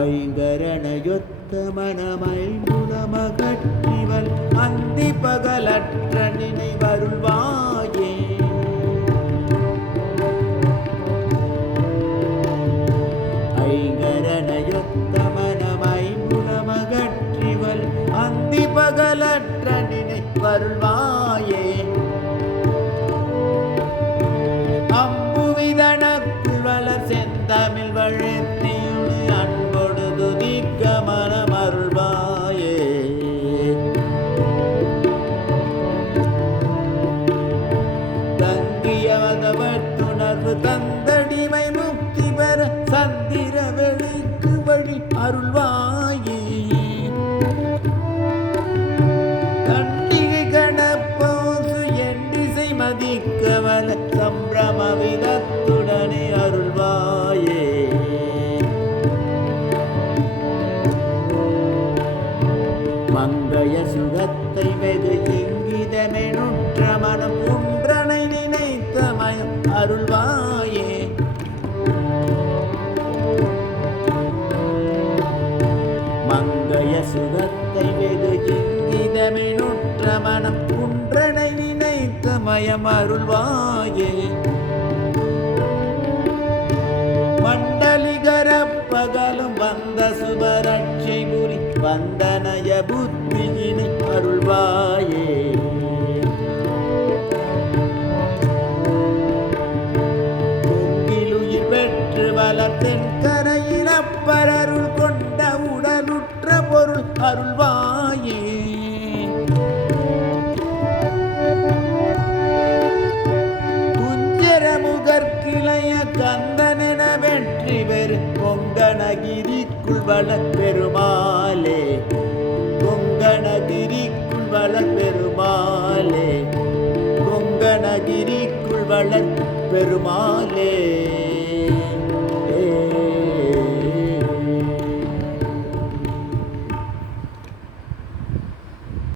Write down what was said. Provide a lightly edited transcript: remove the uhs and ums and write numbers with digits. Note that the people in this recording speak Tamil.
ஐங்கரணையொத்த மனமை முலமகற்றிவள் அந்தி பகலற்ற நினைவருள்வாயே. ஐங்கரணையொத்த மனமை முலமகற்றிவள் அந்தி பகலற்ற நினைவருள்வாயே. அம்புவிதனக்குள் வளர் செந்தமிழ் வழித்தியுள் அன்பொடு துதிக்க மனமருள்வாயே. தங்கியவதவத்துணர்வு தந்தடிமை முக்தி பெற சந்திர வெளிக்கு வழி அருள்வாயே. தண்டிகை கணப்போசு எண்டிசை மதிக்கவல சம்பிரம விதத்துடனே அருள்வாயே. மங்கைய சுகத்தை வெகு இங்கிதமெனுற்ற மனம் ஒன்றனை நினைத்த மயம் அருள்வாயே. மங்கைய சுகத்தை வெகு இங்கிதமெனுற்ற மனம் ஒன்றனை நினைத்த மயம் அருள்வாயே. மண்டலிகர பகலும் வந்த சுபரட்சை புரி வந்தனய புத்தியினை அருள்வாயே. பொங்கிலுயிர் பெற்று வளர்த்தென் கரையில் அப்பரருள் கொண்ட உடலுற்ற பொருள் அருள்வாயே. குஞ்சரமுகற்கிளைய கந்தனென வெற்றி பெரு கொங்கணகிரிக்குள் வள பெருமாளே. கொங்கணகிரிக்குள் வள பெருமாளே. கொங்கணகிரிக்குள் வள பெருமாளே.